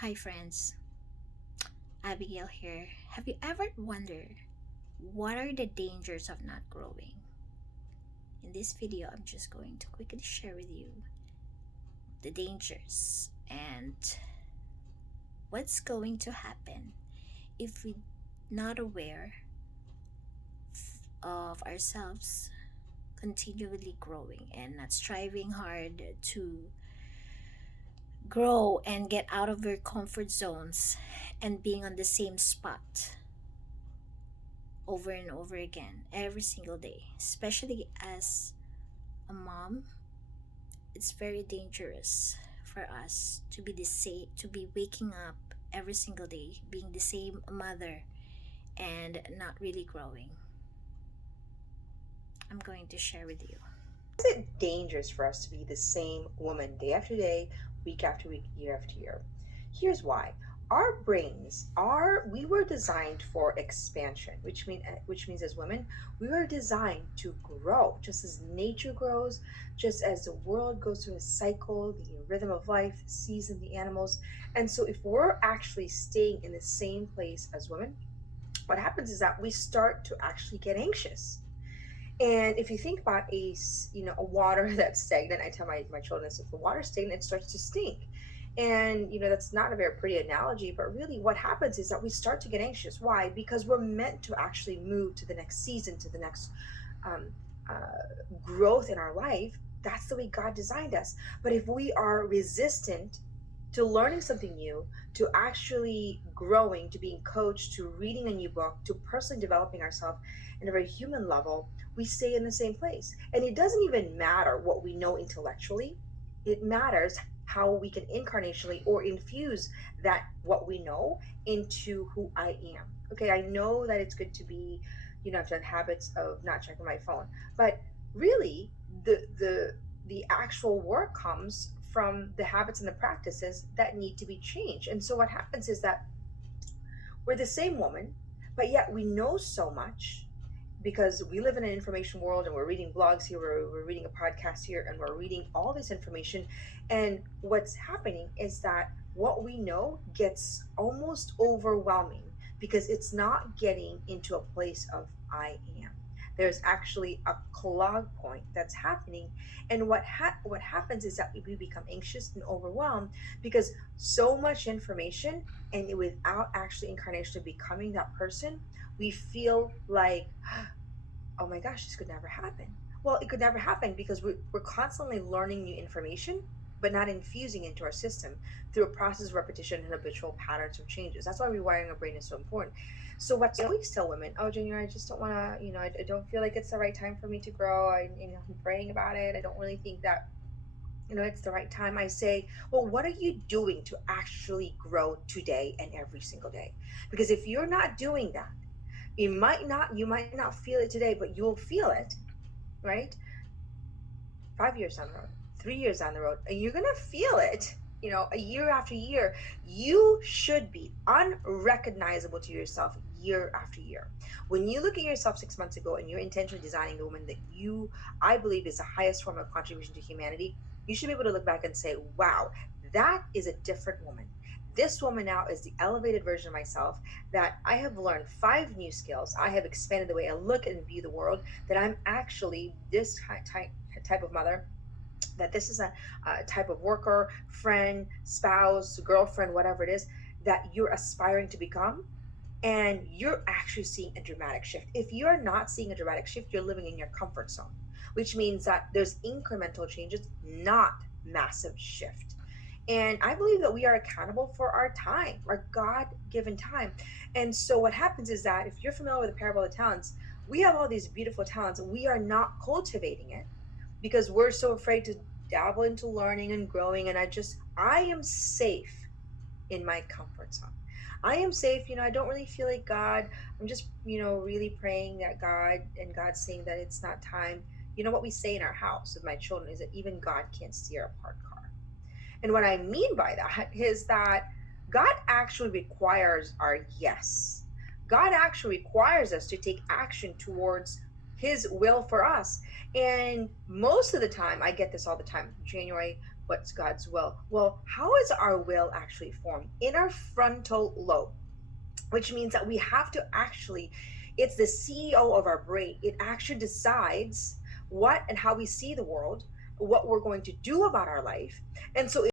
Hi, friends. Abigail here. Have you ever wondered what are the dangers of not growing? In this video, I'm just going to quickly share with you the dangers and what's going to happen if we're not aware of ourselves continually growing and not striving hard to grow and get out of our comfort zones and being on the same spot over and over again every single day, especially as a mom. It's very dangerous for us to be the same, to be waking up every single day being the same mother and not really growing. I'm going to share with you. Is it dangerous for us to be the same woman day after day, week after week, year after year? Here's why. Our brains are we were designed for expansion, which means as women, we were designed to grow, just as nature grows, just as the world goes through a cycle, the rhythm of life, the season, the animals. And so if we're actually staying in the same place as women, what happens is that we start to actually get anxious. And if you think about a water that's stagnant, I tell my children this: if the water's stagnant, it starts to stink. And that's not a very pretty analogy, but really what happens is that we start to get anxious. Why? Because we're meant to actually move to the next season, to the next um, growth in our life. That's the way God designed us. But if we are resistant to learning something new, to actually growing, to being coached, to reading a new book, to personally developing ourselves in a very human level, we stay in the same place. And it doesn't even matter what we know intellectually, it matters how we can incarnationally or infuse that what we know into who I am. Okay, I know that it's good to be, I've done habits of not checking my phone, but really the actual work comes from the habits and the practices that need to be changed. And so what happens is that we're the same woman, but yet we know so much because we live in an information world, and we're reading blogs here, we're reading a podcast here, and we're reading all this information. And what's happening is that what we know gets almost overwhelming because it's not getting into a place of I am. There's actually a clog point that's happening. And what happens is that we become anxious and overwhelmed because so much information, and without actually incarnation becoming that person, we feel like, oh my gosh, this could never happen. Well, it could never happen because we're constantly learning new information, but not infusing into our system through a process of repetition and habitual patterns of changes. That's why rewiring our brain is so important. So what I always tell women: oh, Junior, I just don't want to, I don't feel like it's the right time for me to grow. I'm praying about it. I don't really think that, it's the right time. I say, well, what are you doing to actually grow today and every single day? Because if you're not doing that, you might not feel it today, but you'll feel it, right? 5 years down the road, 3 years down the road, and you're gonna feel it. A year after year, you should be unrecognizable to yourself year after year. When you look at yourself 6 months ago and you're intentionally designing the woman that I believe, is the highest form of contribution to humanity, you should be able to look back and say, wow, that is a different woman. This woman now is the elevated version of myself, that I have learned 5 new skills. I have expanded the way I look and view the world, that I'm actually this type of mother, that this is a type of worker, friend, spouse, girlfriend, whatever it is that you're aspiring to become. And you're actually seeing a dramatic shift. If you're not seeing a dramatic shift, you're living in your comfort zone, which means that there's incremental changes, not massive shift. And I believe that we are accountable for our time, our God given time. And so what happens is that if you're familiar with the parable of the talents, we have all these beautiful talents. We are not cultivating it because we're so afraid to dabble into learning and growing. And I am safe in my comfort zone. I am safe. I don't really feel like God. I'm just, really praying that God's saying that it's not time. You know what we say in our house with my children is that even God can't steer a parked car. And what I mean by that is that God actually requires our yes. God actually requires us to take action towards his will for us. And most of the time, I get this all the time. January, what's God's will. Well, how is our will actually formed? In our frontal lobe, which means that we have to actually, it's the CEO of our brain. It actually decides what and how we see the world, what we're going to do about our life. And so